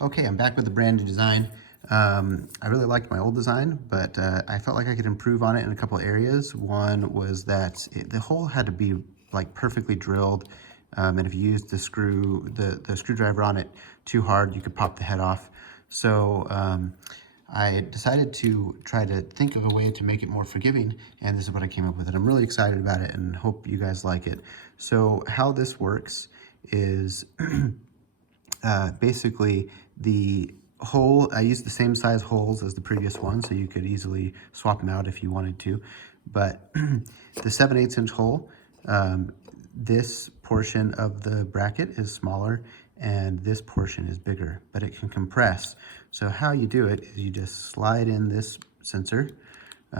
Okay, I'm back with a brand new design. I really liked my old design, but I felt like I could improve on it in a couple areas. One was that the hole had to be like perfectly drilled, and if you used the screwdriver on it too hard, you could pop the head off. So I decided to try to think of a way to make it more forgiving, and this is what I came up with. And I'm really excited about it and hope you guys like it. So how this works is basically the hole, I used the same size holes as the previous one, so you could easily swap them out if you wanted to. But the 7/8 inch hole, this portion of the bracket is smaller and this portion is bigger, but it can compress. So how you do it is you just slide in this sensor.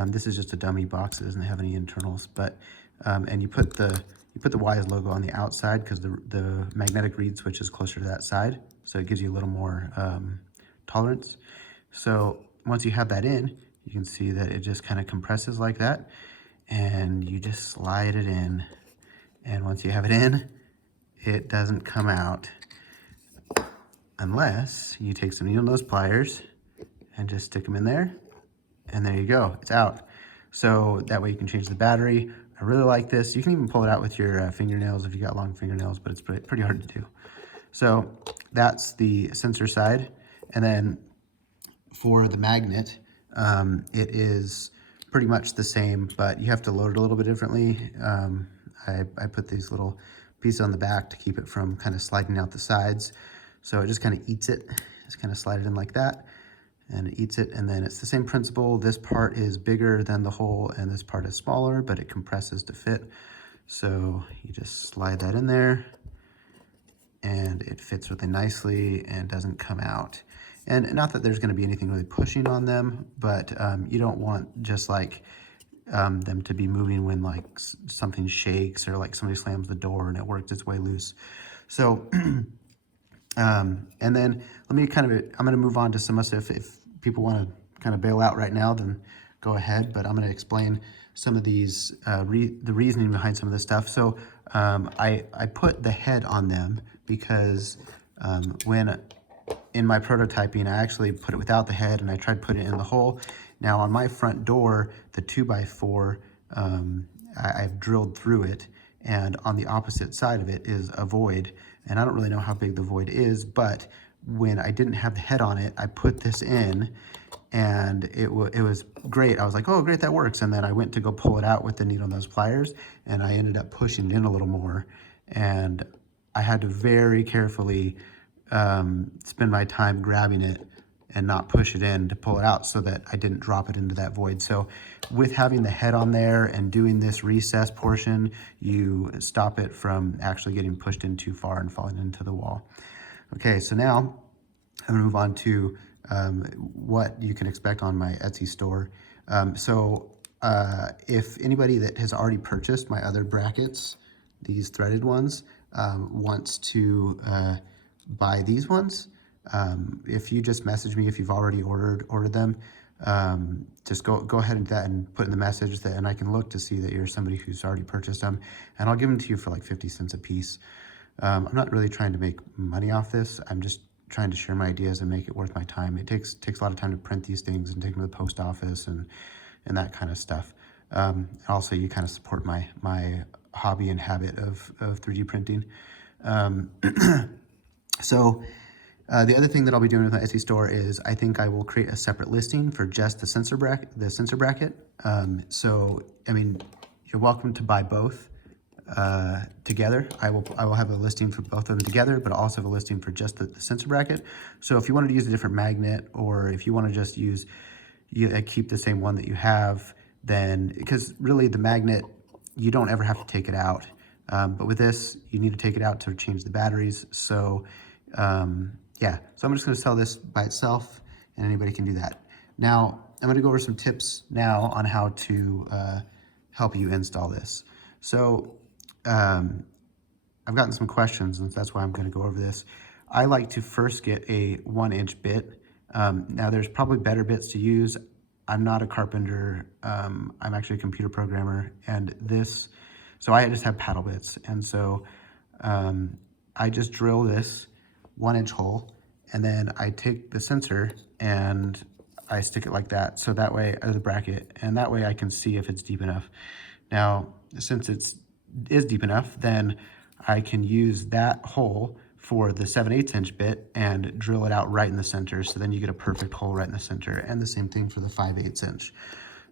This is just a dummy box, it doesn't have any internals, but and you put the Wyze logo on the outside because the magnetic reed switch is closer to that side, so it gives you a little more tolerance. So once you have that in, you can see that it just kind of compresses like that, and you just slide it in. And once you have it in, it doesn't come out unless you take some needle nose pliers and just stick them in there, and there you go, it's out. So that way you can change the battery. I really like this. You can even pull it out with your fingernails if you got long fingernails, but it's pretty hard to do. So that's the sensor side. And then for the magnet, it is pretty much the same, but you have to load it a little bit differently. I put these little pieces on the back to keep it from kind of sliding out the sides. So it just kind of eats it. Just kind of slide it in like that, and it eats it. And then it's the same principle. This part is bigger than the hole and this part is smaller, but it compresses to fit. So you just slide that in there and it fits really nicely and doesn't come out. And not that there's going to be anything really pushing on them, but you don't want just like them to be moving when like something shakes or like somebody slams the door and it worked its way loose. So and then let me I'm going to move on to some stuff. If people want to kind of bail out right now, then go ahead, but I'm going to explain some of these, the reasoning behind some of this stuff. So I put the head on them because when in my prototyping, I actually put it without the head and I tried putting it in the hole. Now on my front door, the 2x4, I've drilled through it, and on the opposite side of it is a void. And I don't really know how big the void is, but when I didn't have the head on it, I put this in and it was great. I was like, oh, great, that works. And then I went to go pull it out with the needle nose pliers, and I ended up pushing it in a little more. And I had to very carefully spend my time grabbing it and not push it in to pull it out so that I didn't drop it into that void. So with having the head on there and doing this recess portion, you stop it from actually getting pushed in too far and falling into the wall. Okay, so now I'm gonna move on to what you can expect on my Etsy store. If anybody that has already purchased my other brackets, these threaded ones, wants to buy these ones, if you just message me if you've already ordered them, just go ahead and do that and put in the message that, and I can look to see that you're somebody who's already purchased them, and I'll give them to you for like 50 cents a piece. I'm not really trying to make money off this. I'm just trying to share my ideas and make it worth my time. It takes a lot of time to print these things and take them to the post office and that kind of stuff. Also, you kind of support my hobby and habit of 3D printing. The other thing that I'll be doing with my Etsy store is I think I will create a separate listing for just the sensor bracket. I mean, you're welcome to buy both together. I will have a listing for both of them together, but I'll also have a listing for just the sensor bracket. So if you wanted to use a different magnet, or if you want to just keep the same one that you have, then, because really the magnet, you don't ever have to take it out. But with this, you need to take it out to change the batteries. So yeah, so I'm just going to sell this by itself, and anybody can do that. Now, I'm going to go over some tips now on how to help you install this. So I've gotten some questions, and that's why I'm going to go over this. I like to first get a 1-inch bit. Now, there's probably better bits to use. I'm not a carpenter. I'm actually a computer programmer, and so I just have paddle bits. And so I just drill this 1-inch hole, and then I take the sensor and I stick it like that, so that way, the bracket, and that way I can see if it's deep enough. Now, since it is deep enough, then I can use that hole for the 7/8 inch bit and drill it out right in the center, so then you get a perfect hole right in the center, and the same thing for the 5/8 inch.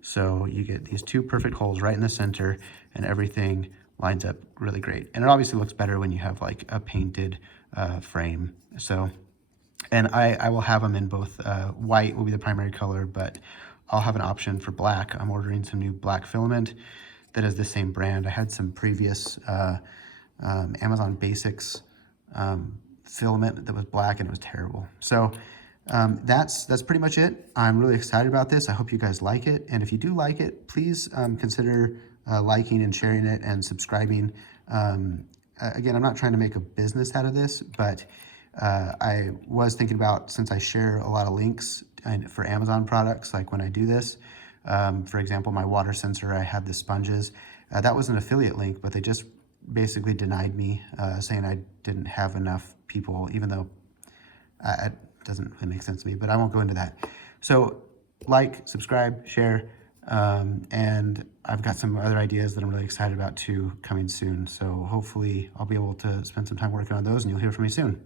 So you get these two perfect holes right in the center, and everything lines up really great. And it obviously looks better when you have like a painted frame. So, and I will have them in both, white will be the primary color, but I'll have an option for black. I'm ordering some new black filament that is the same brand. I had some previous Amazon Basics filament that was black and it was terrible. So that's pretty much it. I'm really excited about this. I hope you guys like it. And if you do like it, please consider liking and sharing it and subscribing. Again, I'm not trying to make a business out of this, but I was thinking about, since I share a lot of links for Amazon products, like when I do this, for example, my water sensor, I have the sponges. That was an affiliate link, but they just basically denied me, saying I didn't have enough people, even though it doesn't really make sense to me, but I won't go into that. So like, subscribe, share, and I've got some other ideas that I'm really excited about too coming soon. So hopefully I'll be able to spend some time working on those and you'll hear from me soon.